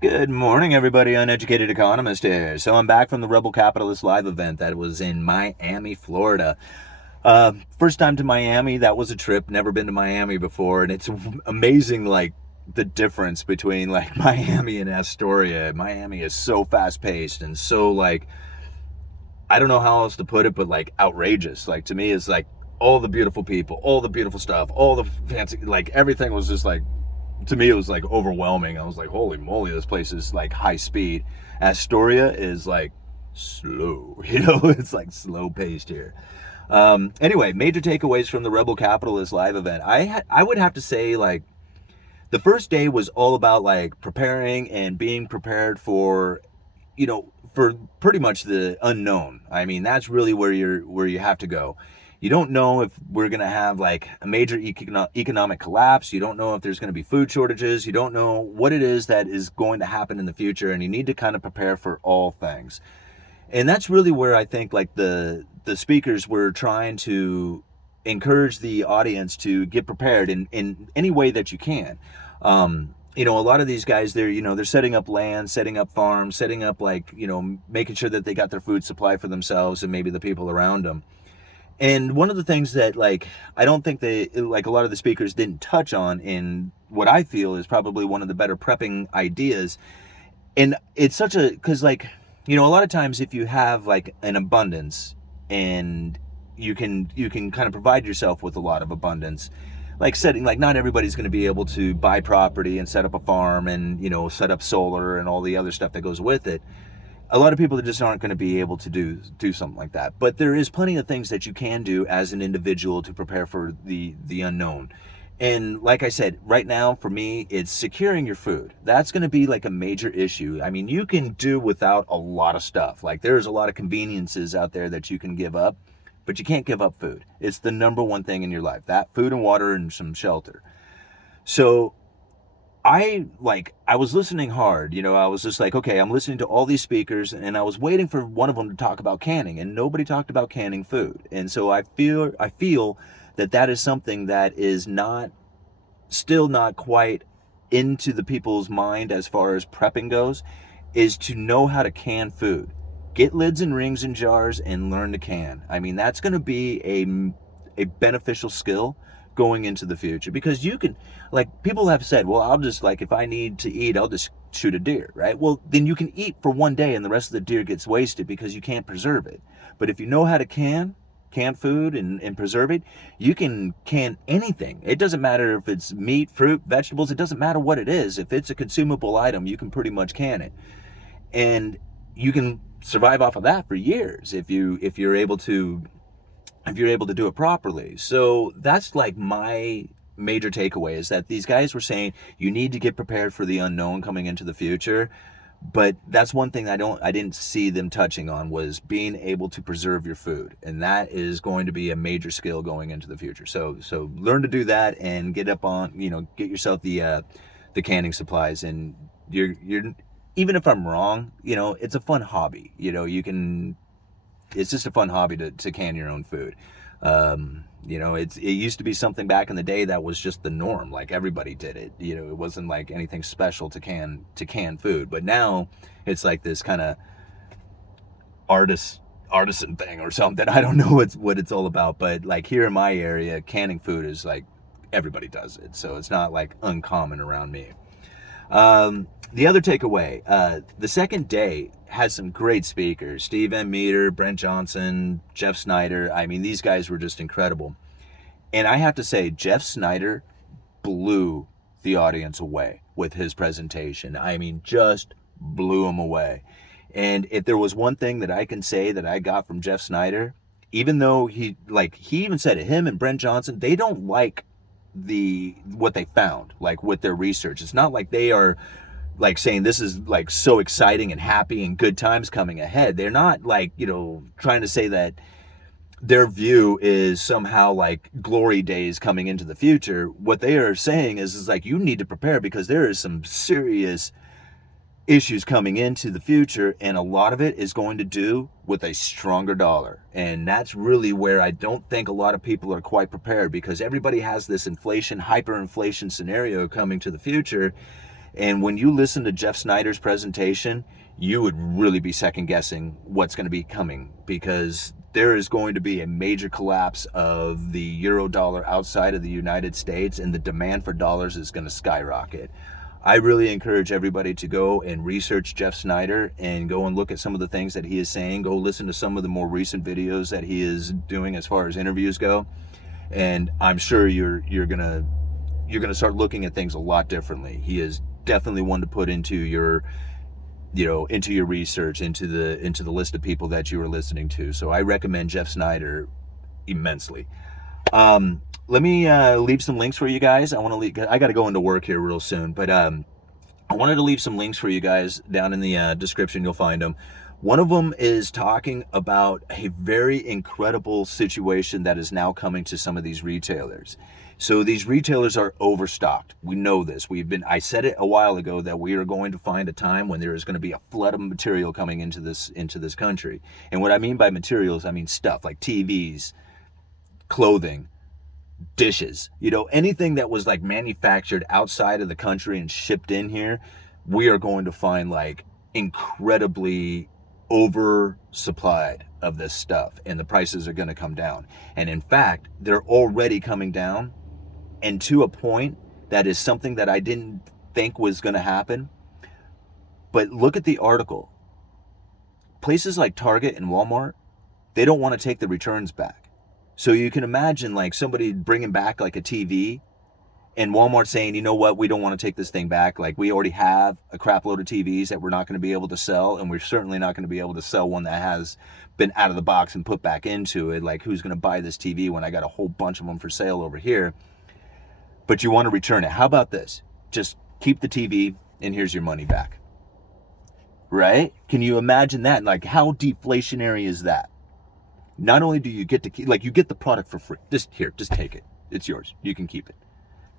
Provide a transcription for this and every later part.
Good morning, everybody. Uneducated economist here. So I'm back from the Rebel Capitalist Live event that was in Miami, Florida. First time to Miami. That was a trip. Never been to Miami before, and it's amazing, like the difference between like Miami and Astoria. Miami is so fast paced and so like I don't know how else to put it, but like outrageous. Like to me, it's like all the beautiful people, all the beautiful stuff, all the fancy, like everything was just like to me it was like overwhelming. I was like, holy moly, this place is like high speed. Astoria is like slow, it's like slow paced here. Anyway, major takeaways from the Rebel Capitalist Live event. I would have to say like the first day was all about like preparing and being prepared for for pretty much the unknown. I mean, that's really where you have to go. You don't know if we're going to have like a major economic collapse. You don't know if there's going to be food shortages. You don't know what it is that is going to happen in the future, and you need to kind of prepare for all things. And that's really where I think like the speakers were trying to encourage the audience to get prepared in any way that you can. A lot of these guys, they're setting up land, setting up farms, setting up like, making sure that they got their food supply for themselves and maybe the people around them. And one of the things that like I don't think they like a lot of the speakers didn't touch on in what I feel is probably one of the better prepping ideas. And it's such a because like a lot of times if you have like an abundance and you can kind of provide yourself with a lot of abundance, like setting like not everybody's going to be able to buy property and set up a farm and set up solar and all the other stuff that goes with it. A lot of people just aren't going to be able to do something like that, but there is plenty of things that you can do as an individual to prepare for the unknown. And like I said, right now for me it's securing your food. That's going to be like a major issue. I mean, you can do without a lot of stuff. Like there's a lot of conveniences out there that you can give up, but you can't give up food. It's the number one thing in your life, that food and water and some shelter. So I was listening hard. I was just like, okay, I'm listening to all these speakers, and I was waiting for one of them to talk about canning, and nobody talked about canning food. And so I feel that that is something that is not still not quite into the people's mind as far as prepping goes, is to know how to can food. Get lids and rings and jars and learn to can. I mean, that's going to be a beneficial skill going into the future, because you can, like people have said, well, I'll just like if I need to eat, I'll just shoot a deer, right? Well, then you can eat for one day and the rest of the deer gets wasted because you can't preserve it. But if you know how to can food and preserve it, you can can anything. It doesn't matter if it's meat, fruit, vegetables, it doesn't matter what it is. If it's a consumable item, you can pretty much can it. And you can survive off of that for years if you're able to do it properly. So that's like my major takeaway, is that these guys were saying you need to get prepared for the unknown coming into the future. But that's one thing I didn't see them touching on, was being able to preserve your food, and that is going to be a major skill going into the future. So learn to do that and get up on get yourself the canning supplies, and you're even if I'm wrong, it's a fun hobby. It's just a fun hobby to can your own food. It used to be something back in the day that was just the norm. Like everybody did it. It wasn't like anything special to can food. But now it's like this kind of artisan thing or something. I don't know what it's all about. But like here in my area, canning food is like everybody does it. So it's not like uncommon around me. The other takeaway, the second day had some great speakers. Steve M. Meter, Brent Johnson, Jeff Snyder. I mean, these guys were just incredible. And I have to say, Jeff Snyder blew the audience away with his presentation. I mean, just blew them away. And if there was one thing that I can say that I got from Jeff Snyder, even though he even said it, him and Brent Johnson, they don't like what they found, like with their research. It's not like they are like saying this is like so exciting and happy and good times coming ahead. They're not like, trying to say that their view is somehow like glory days coming into the future. What they are saying is like, you need to prepare because there is some serious issues coming into the future, and a lot of it is going to do with a stronger dollar. And that's really where I don't think a lot of people are quite prepared, because everybody has this inflation, hyperinflation scenario coming to the future. And when you listen to Jeff Snyder's presentation, you would really be second guessing what's going to be coming, because there is going to be a major collapse of the euro dollar outside of the United States, and the demand for dollars is going to skyrocket. I really encourage everybody to go and research Jeff Snyder and go and look at some of the things that he is saying. Go listen to some of the more recent videos that he is doing as far as interviews go. And I'm sure you're gonna start looking at things a lot differently. He is definitely one to put into your into your research, into the list of people that you are listening to. So I recommend Jeff Snyder immensely. Let me leave some links for you guys. I got to go into work here real soon, but I wanted to leave some links for you guys down in the description. You'll find them. One of them is talking about a very incredible situation that is now coming to some of these retailers. So these retailers are overstocked. We know this. I said it a while ago that we are going to find a time when there is going to be a flood of material coming into this country. And what I mean by materials, I mean stuff like TVs, clothing, dishes, anything that was like manufactured outside of the country and shipped in here. We are going to find like incredibly oversupplied of this stuff, and the prices are going to come down. And in fact, they're already coming down, and to a point that is something that I didn't think was going to happen. But look at the article. Places like Target and Walmart, they don't want to take the returns back. So you can imagine like somebody bringing back like a TV, and Walmart saying, you know what, we don't want to take this thing back. Like, we already have a crap load of TVs that we're not going to be able to sell, and we're certainly not going to be able to sell one that has been out of the box and put back into it. Like, who's going to buy this TV when I got a whole bunch of them for sale over here? But you want to return it. How about this? Just keep the TV, and here's your money back. Right? Can you imagine that? Like, how deflationary is that? Not only do you get to keep, like, you get the product for free. Just take it. It's yours. You can keep it.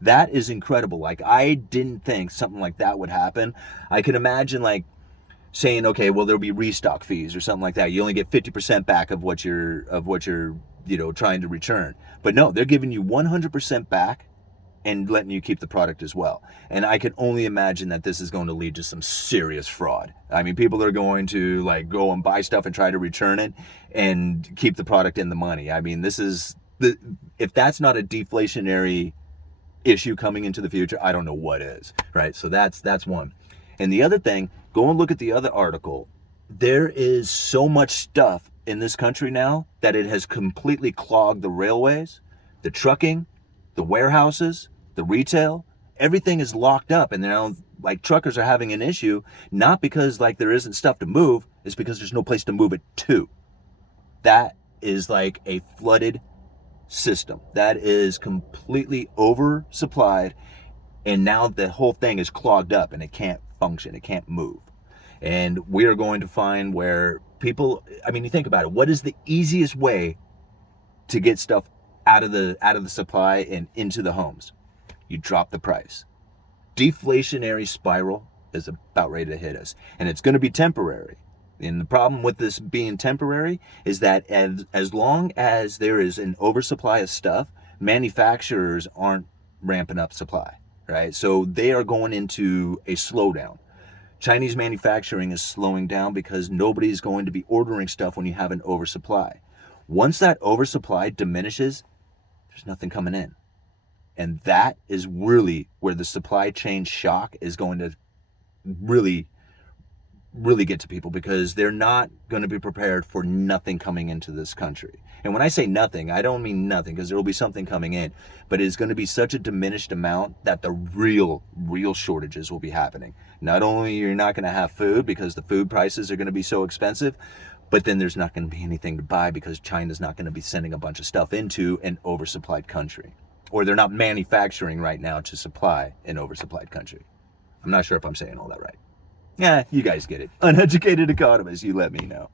That is incredible. Like, I didn't think something like that would happen. I can imagine like saying, okay, well, there'll be restock fees or something like that. You only get 50% back of what you're trying to return. But no, they're giving you 100% back and letting you keep the product as well. And I can only imagine that this is going to lead to some serious fraud. I mean, people are going to like go and buy stuff and try to return it and keep the product in the money. I mean, if that's not a deflationary issue coming into the future, I don't know what is, right? So that's one. And the other thing, go and look at the other article. There is so much stuff in this country now that it has completely clogged the railways, the trucking, the warehouses, the retail. Everything is locked up, and now like truckers are having an issue, not because like there isn't stuff to move, it's because there's no place to move it to. That is like a flooded system that is completely oversupplied, and now the whole thing is clogged up and it can't function, it can't move. And we are going to find where people, I mean, you think about it, what is the easiest way to get stuff out of the supply and into the homes? You drop the price. Deflationary spiral is about ready to hit us, and it's going to be temporary. And the problem with this being temporary is that as long as there is an oversupply of stuff, manufacturers aren't ramping up supply, right? So they are going into a slowdown. Chinese manufacturing is slowing down because nobody's going to be ordering stuff when you have an oversupply. Once that oversupply diminishes, there's nothing coming in. And that is really where the supply chain shock is going to really get to people, because they're not going to be prepared for nothing coming into this country. And when I say nothing, I don't mean nothing, because there will be something coming in, but it's going to be such a diminished amount that the real shortages will be happening. Not only you're not going to have food because the food prices are going to be so expensive, but then there's not going to be anything to buy because China's not going to be sending a bunch of stuff into an oversupplied country, or they're not manufacturing right now to supply an oversupplied country. I'm not sure if I'm saying all that right. Yeah, you guys get it. Uneducated economists, you let me know.